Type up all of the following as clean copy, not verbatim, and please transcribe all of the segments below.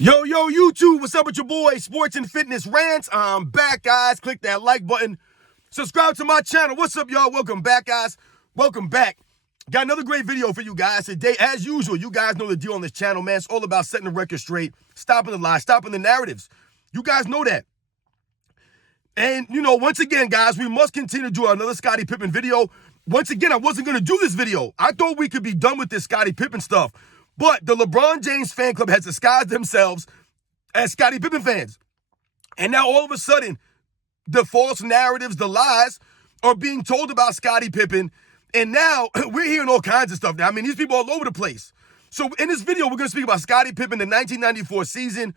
Yo, YouTube, what's up with your boy, Sports and Fitness Rants? I'm back, guys. Click that like button. Subscribe to my channel. What's up, y'all? Welcome back, guys. Welcome back. Got another great video for you guys today. As usual, you guys know the deal on this channel, man. It's all about setting the record straight, stopping the lies, stopping the narratives. You guys know that. And, once again, guys, we must continue to do another Scottie Pippen video. Once again, I wasn't going to do this video. I thought we could be done with this Scottie Pippen stuff. But the LeBron James fan club has disguised themselves as Scottie Pippen fans. And now all of a sudden, the false narratives, the lies are being told about Scottie Pippen. And now we're hearing all kinds of stuff now. I mean, these people are all over the place. So in this video, we're going to speak about Scottie Pippen, the 1994 season.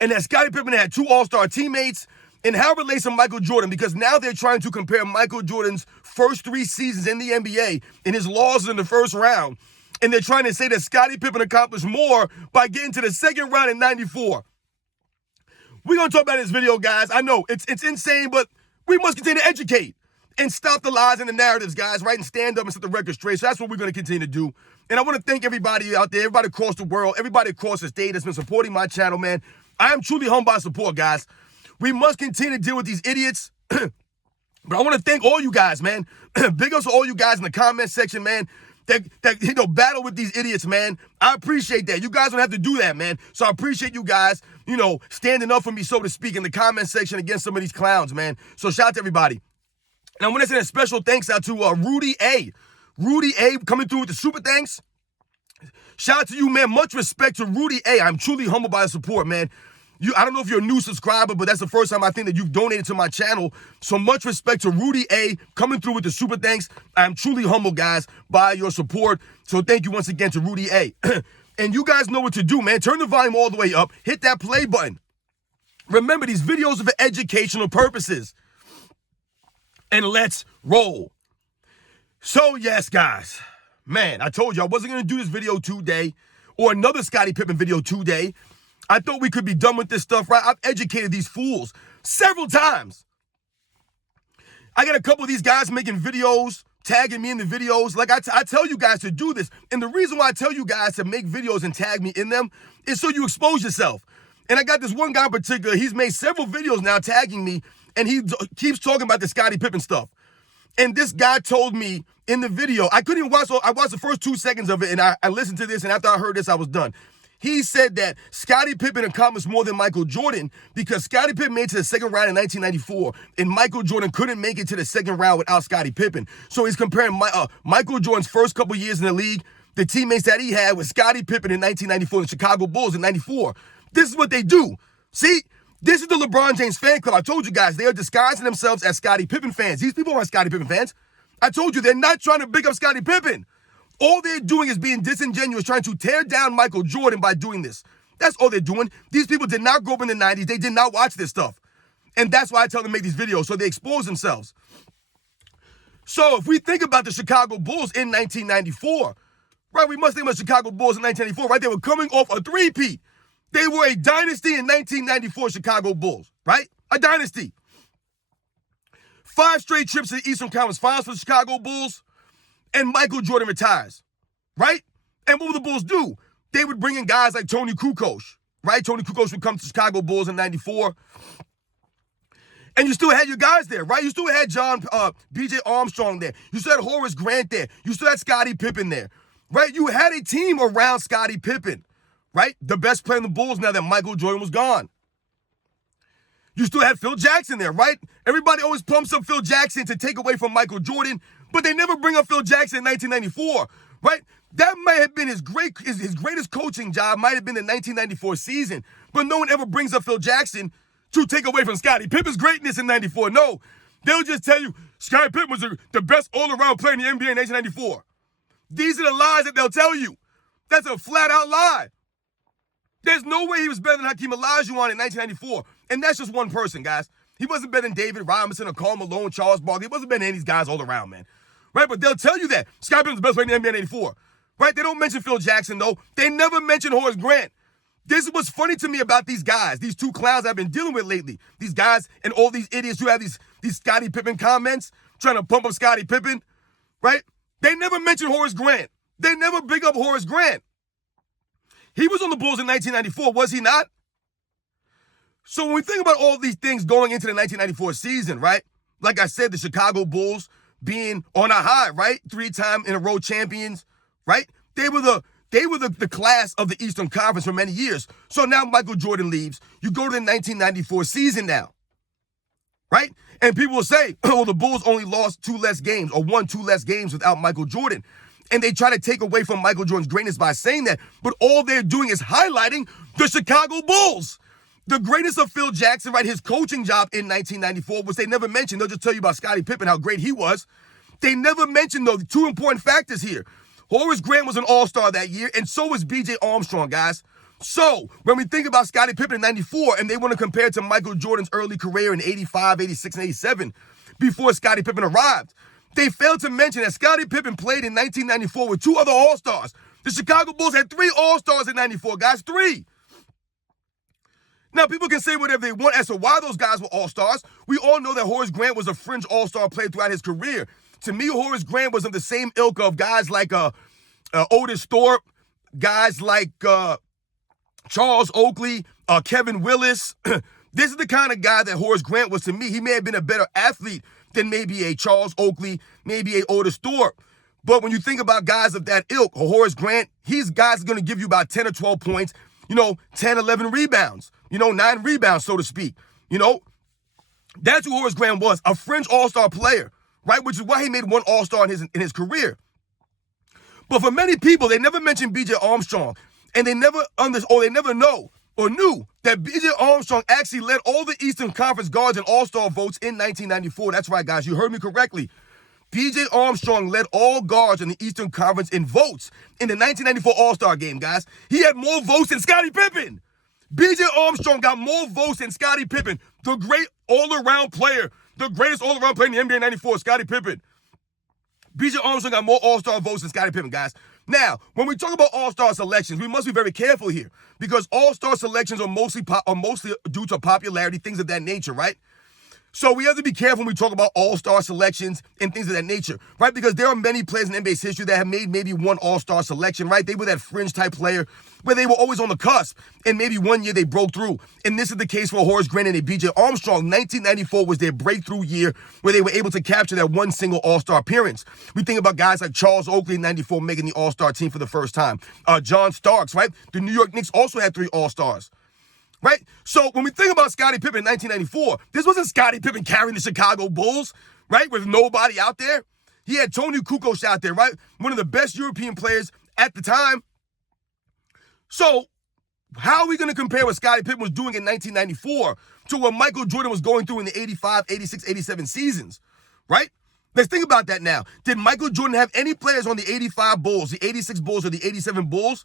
And that Scottie Pippen had two all-star teammates and how it relates to Michael Jordan, because now they're trying to compare Michael Jordan's first 3 seasons in the NBA and his losses in the first round. And they're trying to say that Scottie Pippen accomplished more by getting to the second round in 94. We're going to talk about this video, guys. I know it's insane, but we must continue to educate and stop the lies and the narratives, guys, right? And stand up and set the record straight. So that's what we're going to continue to do. And I want to thank everybody out there, everybody across the world, everybody across the state that's been supporting my channel, man. I am truly humbled by support, guys. We must continue to deal with these idiots. But I want to thank all you guys, man. Big ups to all you guys in the comment section, man. That battle with these idiots, man. I appreciate that. You guys don't have to do that, man. So I appreciate you guys, standing up for me, so to speak, in the comment section against some of these clowns, man. So shout out to everybody. And I want to send a special thanks out to Rudy A. Rudy A coming through with the super thanks. Shout out to you, man. Much respect to Rudy A. I'm truly humbled by the support, man. I don't know if you're a new subscriber, but that's the first time I think that you've donated to my channel. So much respect to Rudy A coming through with the super thanks. I'm truly humbled, guys, by your support. So thank you once again to Rudy A. And you guys know what to do, man. Turn the volume all the way up. Hit that play button. Remember, these videos are for educational purposes. And let's roll. So, yes, guys. Man, I told you I wasn't going to do this video today or another Scottie Pippen video today. I thought we could be done with this stuff, right? I've educated these fools several times. I got a couple of these guys making videos, tagging me in the videos. Like I tell you guys to do this. And the reason why I tell you guys to make videos and tag me in them is so you expose yourself. And I got this one guy in particular. He's made several videos now tagging me, and he keeps talking about the Scottie Pippen stuff. And this guy told me in the video, I couldn't even watch, I watched the first 2 seconds of it, and I listened to this, and after I heard this, I was done. He said that Scottie Pippen accomplished more than Michael Jordan because Scottie Pippen made it to the second round in 1994, and Michael Jordan couldn't make it to the second round without Scottie Pippen. So he's comparing Michael Jordan's first couple years in the league, the teammates that he had with Scottie Pippen in 1994, the Chicago Bulls in 94. This is what they do. See? This is the LeBron James fan club. I told you guys, they are disguising themselves as Scottie Pippen fans. These people aren't Scottie Pippen fans. I told you, they're not trying to big up Scottie Pippen. All they're doing is being disingenuous, trying to tear down Michael Jordan by doing this. That's all they're doing. These people did not grow up in the 90s. They did not watch this stuff. And that's why I tell them to make these videos, so they expose themselves. So if we think about the Chicago Bulls in 1994, right, we must think about Chicago Bulls in 1994, right? They were coming off a three-peat. They were a dynasty in 1994 Chicago Bulls, right? A dynasty. 5 straight trips to the Eastern Conference Finals for the Chicago Bulls. And Michael Jordan retires, right? And what would the Bulls do? They would bring in guys like Tony Kukoc, right? Tony Kukoc would come to Chicago Bulls in 94. And you still had your guys there, right? You still had B.J. Armstrong there. You still had Horace Grant there. You still had Scottie Pippen there, right? You had a team around Scottie Pippen, right? The best player in the Bulls now that Michael Jordan was gone. You still had Phil Jackson there, right? Everybody always pumps up Phil Jackson to take away from Michael Jordan, but they never bring up Phil Jackson in 1994, right? That might have been his greatest coaching job, might have been the 1994 season, but no one ever brings up Phil Jackson to take away from Scottie Pippen's greatness in 94. No, they'll just tell you Scottie Pippen was the best all-around player in the NBA in 1994. These are the lies that they'll tell you. That's a flat-out lie. There's no way he was better than Hakeem Olajuwon in 1994. And that's just one person, guys. He wasn't better than David Robinson or Karl Malone, Charles Barkley. He wasn't better than any of these guys all around, man. Right? But they'll tell you that. Scottie Pippen was the best player in the NBA in 84. Right? They don't mention Phil Jackson, though. They never mention Horace Grant. This is what's funny to me about these guys, these two clowns I've been dealing with lately. These guys and all these idiots who have these Scottie Pippen comments, trying to pump up Scottie Pippen. Right? They never mention Horace Grant. They never big up Horace Grant. He was on the Bulls in 1994, was he not? So when we think about all these things going into the 1994 season, right? Like I said, the Chicago Bulls being on a high, right? 3-time in a row champions, right? They were the class of the Eastern Conference for many years. So now Michael Jordan leaves. You go to the 1994 season now, right? And people will say, oh, the Bulls only lost 2 less games or won 2 less games without Michael Jordan. And they try to take away from Michael Jordan's greatness by saying that. But all they're doing is highlighting the Chicago Bulls. The greatness of Phil Jackson, right, his coaching job in 1994, which they never mentioned. They'll just tell you about Scottie Pippen, how great he was. They never mentioned, though, the 2 important factors here. Horace Grant was an all-star that year, and so was B.J. Armstrong, guys. So, when we think about Scottie Pippen in 94, and they want to compare it to Michael Jordan's early career in 85, 86, and 87, before Scottie Pippen arrived, they failed to mention that Scottie Pippen played in 1994 with 2 other all-stars. The Chicago Bulls had 3 all-stars in 94, guys, 3. Now, people can say whatever they want as to why those guys were all-stars. We all know that Horace Grant was a fringe all-star player throughout his career. To me, Horace Grant was of the same ilk of guys like Otis Thorpe, guys like Charles Oakley, Kevin Willis. This is the kind of guy that Horace Grant was to me. He may have been a better athlete than maybe a Charles Oakley, maybe a Otis Thorpe. But when you think about guys of that ilk, Horace Grant, he's guys going to give you about 10 or 12 points, 10, 11 rebounds, 9 rebounds, so to speak. That's who Horace Grant was, a fringe all-star player, right? Which is why he made 1 all-star in his career. But for many people, they never mentioned B.J. Armstrong, and they never know or knew that B.J. Armstrong actually led all the Eastern Conference guards and all-star votes in 1994. That's right, guys. You heard me correctly. B.J. Armstrong led all guards in the Eastern Conference in votes in the 1994 All-Star game, guys. He had more votes than Scottie Pippen. B.J. Armstrong got more votes than Scottie Pippen, the great all-around player, the greatest all-around player in the NBA in 94, Scottie Pippen. B.J. Armstrong got more all-star votes than Scottie Pippen, guys. Now, when we talk about all-star selections, we must be very careful here because all-star selections are mostly due to popularity, things of that nature, right? So we have to be careful when we talk about all-star selections and things of that nature, right? Because there are many players in NBA's history that have made maybe 1 all-star selection, right? They were that fringe-type player where they were always on the cusp, and maybe one year they broke through. And this is the case for Horace Grant and B.J. Armstrong. 1994 was their breakthrough year where they were able to capture that 1 single all-star appearance. We think about guys like Charles Oakley in 94 making the all-star team for the first time. John Starks, right? The New York Knicks also had 3 all-stars. Right? So when we think about Scottie Pippen in 1994, this wasn't Scottie Pippen carrying the Chicago Bulls, right? With nobody out there. He had Tony Kukoc out there, right? One of the best European players at the time. So how are we going to compare what Scottie Pippen was doing in 1994 to what Michael Jordan was going through in the 85, 86, 87 seasons, right? Let's think about that now. Did Michael Jordan have any players on the 85 Bulls, the 86 Bulls, or the 87 Bulls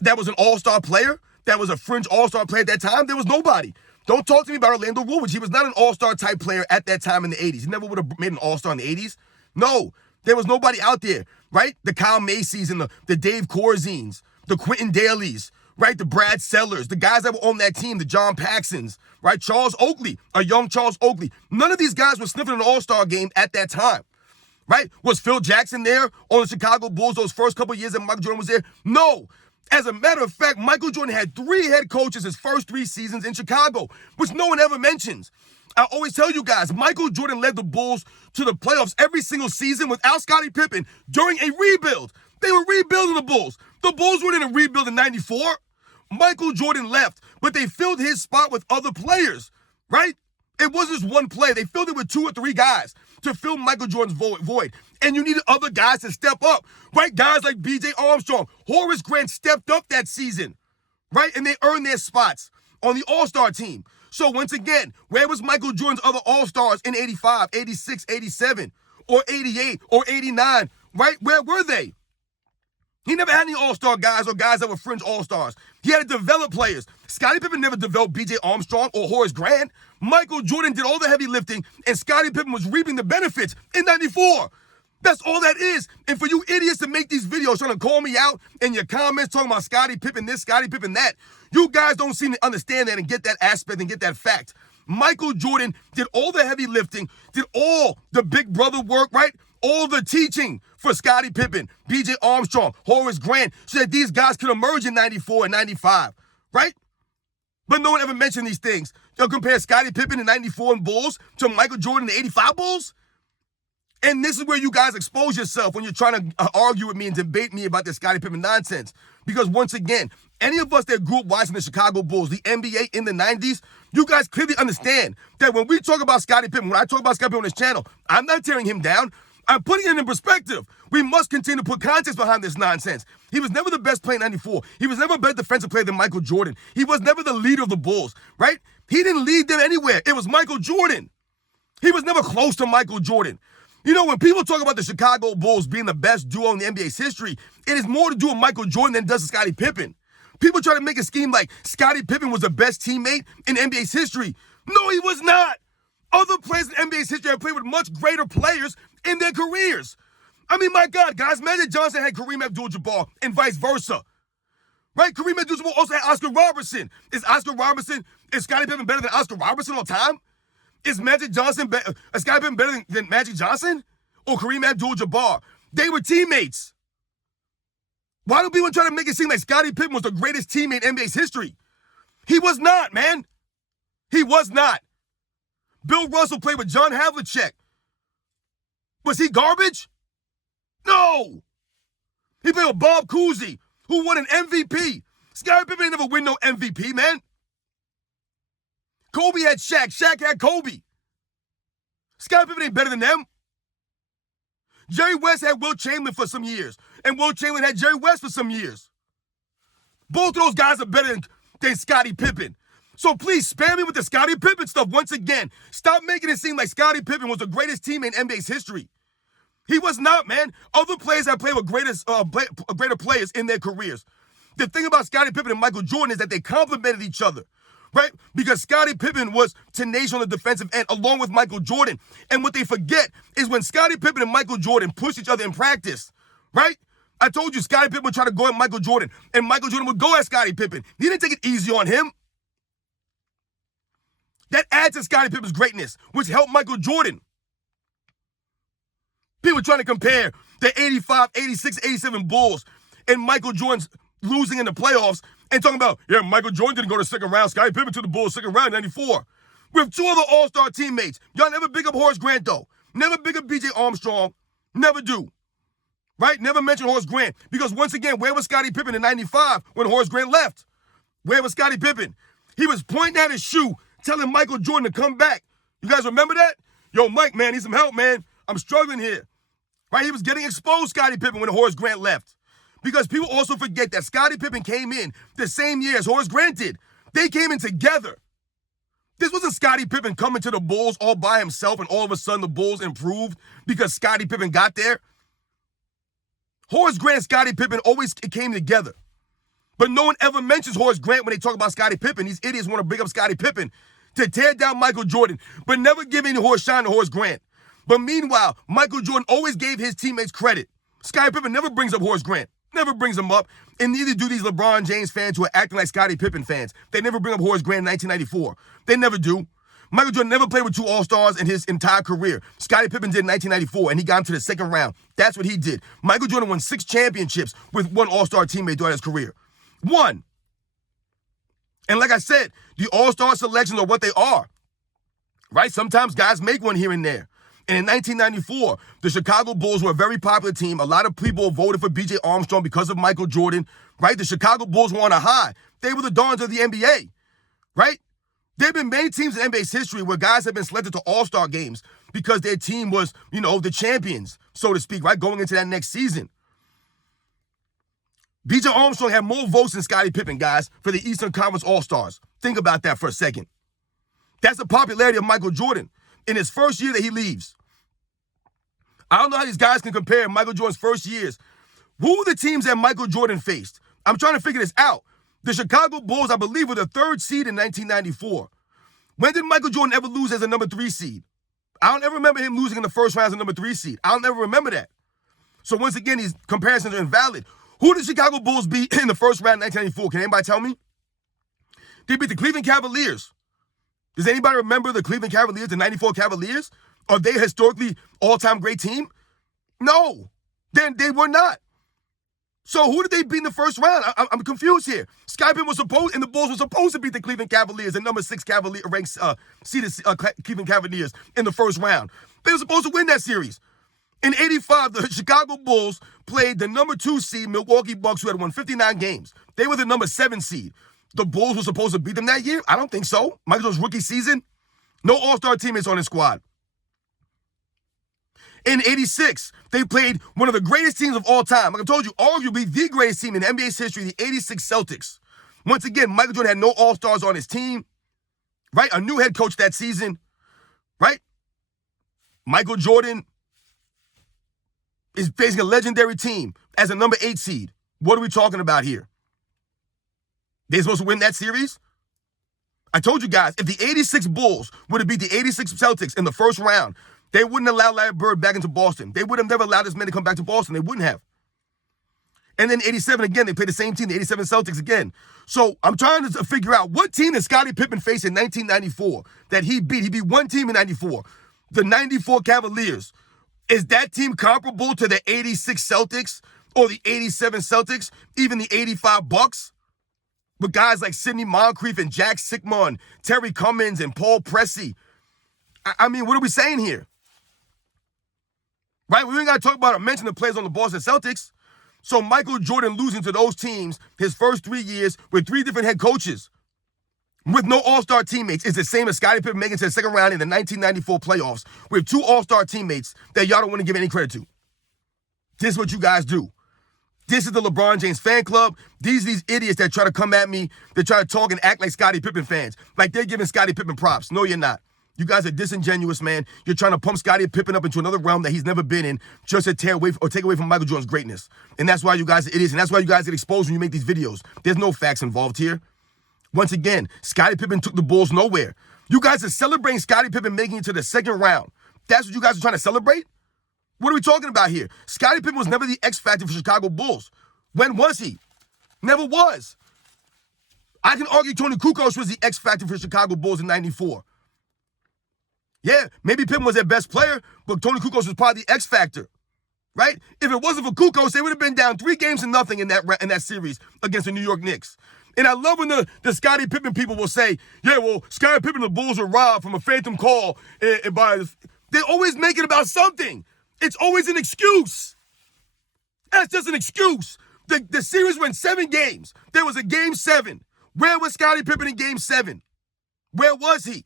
that was an all-star player? That was a fringe all-star player at that time? There was nobody. Don't talk to me about Orlando Woolridge. He was not an all-star type player at that time in the 80s. He never would have made an all-star in the 80s. No, there was nobody out there, right? The Kyle Macy's and the Dave Corzines, the Quentin Dailies, right? The Brad Sellers, the guys that were on that team, the John Paxsons, right? Charles Oakley, a young Charles Oakley. None of these guys were sniffing an all-star game at that time, right? Was Phil Jackson there on the Chicago Bulls those first couple of years that Michael Jordan was there? No. As a matter of fact, Michael Jordan had 3 head coaches his first 3 seasons in Chicago, which no one ever mentions. I always tell you guys, Michael Jordan led the Bulls to the playoffs every single season without Scottie Pippen during a rebuild. They were rebuilding the Bulls. The Bulls were in a rebuild in 94. Michael Jordan left, but they filled his spot with other players, right? It wasn't just one player. They filled it with 2 or 3 guys to fill Michael Jordan's void. And you needed other guys to step up, right? Guys like B.J. Armstrong. Horace Grant stepped up that season, right? And they earned their spots on the All-Star team. So once again, where was Michael Jordan's other All-Stars in 85, 86, 87, or 88, or 89, right? Where were they? He never had any all-star guys or guys that were fringe all-stars. He had to develop players. Scottie Pippen never developed B.J. Armstrong or Horace Grant. Michael Jordan did all the heavy lifting, and Scottie Pippen was reaping the benefits in 94. That's all that is. And for you idiots to make these videos trying to call me out in your comments talking about Scottie Pippen this, Scottie Pippen that, you guys don't seem to understand that and get that aspect and get that fact. Michael Jordan did all the heavy lifting, did all the big brother work, right? all the teaching for Scottie Pippen, B.J. Armstrong, Horace Grant, so that these guys could emerge in 94 and 95, right? But no one ever mentioned these things. They'll compare Scottie Pippen in 94 and Bulls to Michael Jordan in the 85 Bulls. And this is where you guys expose yourself when you're trying to argue with me and debate me about this Scottie Pippen nonsense. Because once again, any of us that grew up watching the Chicago Bulls, the NBA in the 90s, you guys clearly understand that when we talk about Scottie Pippen, when I talk about Scottie Pippen on this channel, I'm not tearing him down. I'm putting it in perspective. We must continue to put context behind this nonsense. He was never the best player in 94. He was never a better defensive player than Michael Jordan. He was never the leader of the Bulls, right? He didn't lead them anywhere. It was Michael Jordan. He was never close to Michael Jordan. You know, when people talk about the Chicago Bulls being the best duo in the NBA's history, it is more to do with Michael Jordan than it does with Scottie Pippen. People try to make it seem like Scottie Pippen was the best teammate in NBA's history. No, he was not. Other players in NBA's history have played with much greater players in their careers. I mean, my God, guys, Magic Johnson had Kareem Abdul-Jabbar and vice versa. Right? Kareem Abdul-Jabbar also had Oscar Robertson. Is Scottie Pippen better than Oscar Robertson all time? Is Scottie Pippen better than Magic Johnson or Kareem Abdul-Jabbar? They were teammates. Why do people try to make it seem like Scottie Pippen was the greatest teammate in NBA's history? He was not, man. He was not. Bill Russell played with John Havlicek. Was he garbage? No. He played with Bob Cousy, who won an MVP. Scottie Pippen ain't never win no MVP, man. Kobe had Shaq. Shaq had Kobe. Scottie Pippen ain't better than them. Jerry West had Wilt Chamberlain for some years, and Wilt Chamberlain had Jerry West for some years. Both of those guys are better than Scottie Pippen. So please spare me with the Scottie Pippen stuff once again. Stop making it seem like Scottie Pippen was the greatest teammate in NBA's history. He was not, man. Other players have played with greater players in their careers. The thing about Scottie Pippen and Michael Jordan is that they complemented each other, right? Because Scottie Pippen was tenacious on the defensive end along with Michael Jordan. And what they forget is when Scottie Pippen and Michael Jordan pushed each other in practice, right? I told you Scottie Pippen would try to go at Michael Jordan, and Michael Jordan would go at Scottie Pippen. He didn't take it easy on him. That adds to Scottie Pippen's greatness, which helped Michael Jordan. People trying to compare the 85, 86, 87 Bulls and Michael Jordan's losing in the playoffs and talking about, yeah, Michael Jordan didn't go to second round. Scottie Pippen to the Bulls second round in 94. We have two other all-star teammates. Y'all never big up Horace Grant, though. Never big up B.J. Armstrong. Never do. Right? Never mention Horace Grant. Because once again, where was Scottie Pippen in 95 when Horace Grant left? Where was Scottie Pippen? He was pointing at his shoe, telling Michael Jordan to come back. You guys remember that? Yo, Mike, man, need some help, man. I'm struggling here. Right? He was getting exposed, Scottie Pippen, when Horace Grant left. Because people also forget that Scottie Pippen came in the same year as Horace Grant did. They came in together. This wasn't Scottie Pippen coming to the Bulls all by himself and all of a sudden the Bulls improved because Scottie Pippen got there. Horace Grant and Scottie Pippen always came together. But no one ever mentions Horace Grant when they talk about Scottie Pippen. These idiots want to bring up Scottie Pippen to tear down Michael Jordan, but never give any horse shine to Horace Grant. But meanwhile, Michael Jordan always gave his teammates credit. Scottie Pippen never brings up Horace Grant. Never brings him up. And neither do these LeBron James fans who are acting like Scottie Pippen fans. They never bring up Horace Grant in 1994. They never do. Michael Jordan never played with two All-Stars in his entire career. Scottie Pippen did in 1994, and he got him to the second round. That's what he did. Michael Jordan won 6 championships with one All-Star teammate throughout his career. One. And like I said, the All-Star selections are what they are. Right? Sometimes guys make one here and there. And in 1994, the Chicago Bulls were a very popular team. A lot of people voted for B.J. Armstrong because of Michael Jordan, right? The Chicago Bulls were on a high. They were the dawns of the NBA, right? There have been many teams in NBA's history where guys have been selected to All-Star games because their team was, the champions, so to speak, right? Going into that next season. B.J. Armstrong had more votes than Scottie Pippen, guys, for the Eastern Conference All-Stars. Think about that for a second. That's the popularity of Michael Jordan in his first year that he leaves. I don't know how these guys can compare Michael Jordan's first years. Who were the teams that Michael Jordan faced? I'm trying to figure this out. The Chicago Bulls, I believe, were the 3rd seed in 1994. When did Michael Jordan ever lose as a number 3 seed? I don't ever remember him losing in the first round as a number 3 seed. I don't ever remember that. So once again, these comparisons are invalid. Who did the Chicago Bulls beat in the first round in 1994? Can anybody tell me? They beat the Cleveland Cavaliers. Does anybody remember the Cleveland Cavaliers, the 94 Cavaliers? Are they a historically all-time great team? No, they were not. So who did they beat in the first round? I'm confused here. Scottie Pippen was supposed, and the Bulls were supposed to beat the Cleveland Cavaliers, the number 6 ranked seeded Cleveland Cavaliers in the first round. They were supposed to win that series. In '85, the Chicago Bulls played the number 2 seed Milwaukee Bucks, who had won 59 games. They were the number 7 seed. The Bulls were supposed to beat them that year? I don't think so. Michael Jordan's rookie season, no all-star teammates on his squad. In '86, they played one of the greatest teams of all time. Like I told you, arguably the greatest team in NBA's history, the '86 Celtics. Once again, Michael Jordan had no all-stars on his team, right? A new head coach that season, right? Michael Jordan is facing a legendary team as a number 8 seed. What are we talking about here? They're supposed to win that series? I told you guys, if the '86 Bulls would have beat the '86 Celtics in the first round, they wouldn't allow Larry Bird back into Boston. They would have never allowed this man to come back to Boston. They wouldn't have. And then '87 again, they played the same team, the '87 Celtics again. So I'm trying to figure out what team did Scottie Pippen face in 1994 that he beat. He beat one team in '94, the '94 Cavaliers. Is that team comparable to the '86 Celtics or the '87 Celtics, even the '85 Bucks? With guys like Sidney Moncrief and Jack Sikma and Terry Cummins and Paul Pressey. I mean, what are we saying here? Right? We ain't got to talk about or mention the players on the Boston Celtics. So Michael Jordan losing to those teams his first 3 years with 3 different head coaches with no all-star teammates is the same as Scottie Pippen making it to the second round in the 1994 playoffs with 2 all-star teammates that y'all don't want to give any credit to. This is what you guys do. This is the LeBron James fan club. These idiots that try to come at me, that try to talk and act like Scottie Pippen fans. Like they're giving Scottie Pippen props. No, you're not. You guys are disingenuous, man. You're trying to pump Scottie Pippen up into another realm that he's never been in just to tear away or take away from Michael Jordan's greatness. And that's why you guys are idiots, and that's why you guys get exposed when you make these videos. There's no facts involved here. Once again, Scottie Pippen took the Bulls nowhere. You guys are celebrating Scottie Pippen making it to the second round. That's what you guys are trying to celebrate? What are we talking about here? Scottie Pippen was never the X factor for Chicago Bulls. When was he? Never was. I can argue Tony Kukoc was the X factor for Chicago Bulls in '94. Yeah, maybe Pippen was their best player, but Tony Kukoc was probably the X factor, right? If it wasn't for Kukoc, they would have been down 3-0 in that series against the New York Knicks. And I love when the Scottie Pippen people will say, yeah, well, Scottie Pippen and the Bulls were robbed from a phantom call. They always make it about something. It's always an excuse. That's just an excuse. The series went 7 games. There was a game 7. Where was Scottie Pippen in game 7? Where was he?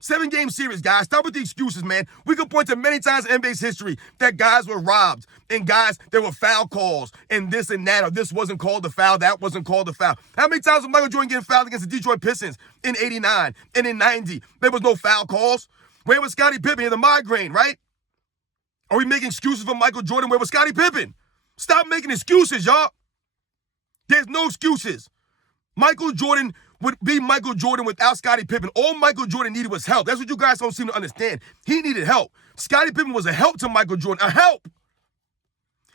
7-game series, guys. Stop with the excuses, man. We could point to many times in NBA's history that guys were robbed and guys, there were foul calls and this and that, or this wasn't called a foul, that wasn't called a foul. How many times was Michael Jordan getting fouled against the Detroit Pistons in '89 and in '90? There was no foul calls. Where was Scottie Pippen? He had the migraine, right? Are we making excuses for Michael Jordan? Where was Scottie Pippen? Stop making excuses, y'all. There's no excuses. Michael Jordan would be Michael Jordan without Scottie Pippen. All Michael Jordan needed was help. That's what you guys don't seem to understand. He needed help. Scottie Pippen was a help to Michael Jordan, a help.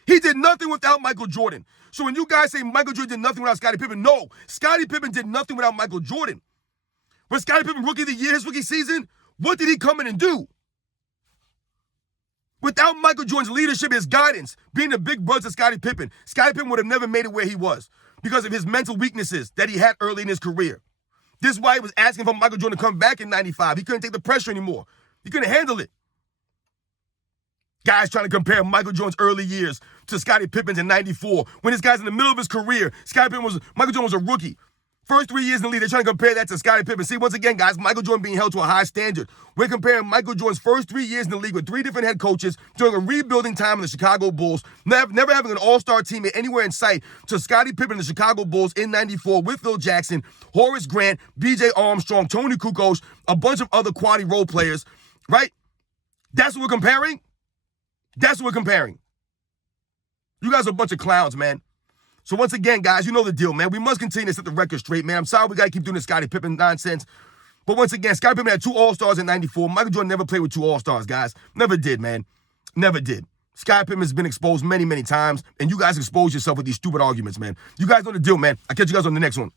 He did nothing without Michael Jordan. So when you guys say Michael Jordan did nothing without Scottie Pippen, no. Scottie Pippen did nothing without Michael Jordan. Was Scottie Pippen rookie of the year, his rookie season? What did he come in and do? Without Michael Jordan's leadership, his guidance, being the big brother to Scottie Pippen would have never made it where he was because of his mental weaknesses that he had early in his career. This is why he was asking for Michael Jordan to come back in '95. He couldn't take the pressure anymore. He couldn't handle it. Guys trying to compare Michael Jordan's early years to Scottie Pippen's in '94. When this guy's in the middle of his career, Michael Jordan was a rookie. First 3 years in the league, they're trying to compare that to Scottie Pippen. See, once again, guys, Michael Jordan being held to a high standard. We're comparing Michael Jordan's first 3 years in the league with 3 different head coaches during a rebuilding time in the Chicago Bulls, never having an all-star teammate anywhere in sight, to Scottie Pippen and the Chicago Bulls in '94 with Phil Jackson, Horace Grant, B.J. Armstrong, Tony Kukoc, a bunch of other quality role players, right? That's what we're comparing? That's what we're comparing. You guys are a bunch of clowns, man. So once again, guys, you know the deal, man. We must continue to set the record straight, man. I'm sorry we got to keep doing this Scottie Pippen nonsense. But once again, Scottie Pippen had 2 All-Stars in '94. Michael Jordan never played with 2 All-Stars, guys. Never did, man. Never did. Scottie Pippen has been exposed many, many times, and you guys expose yourself with these stupid arguments, man. You guys know the deal, man. I'll catch you guys on the next one.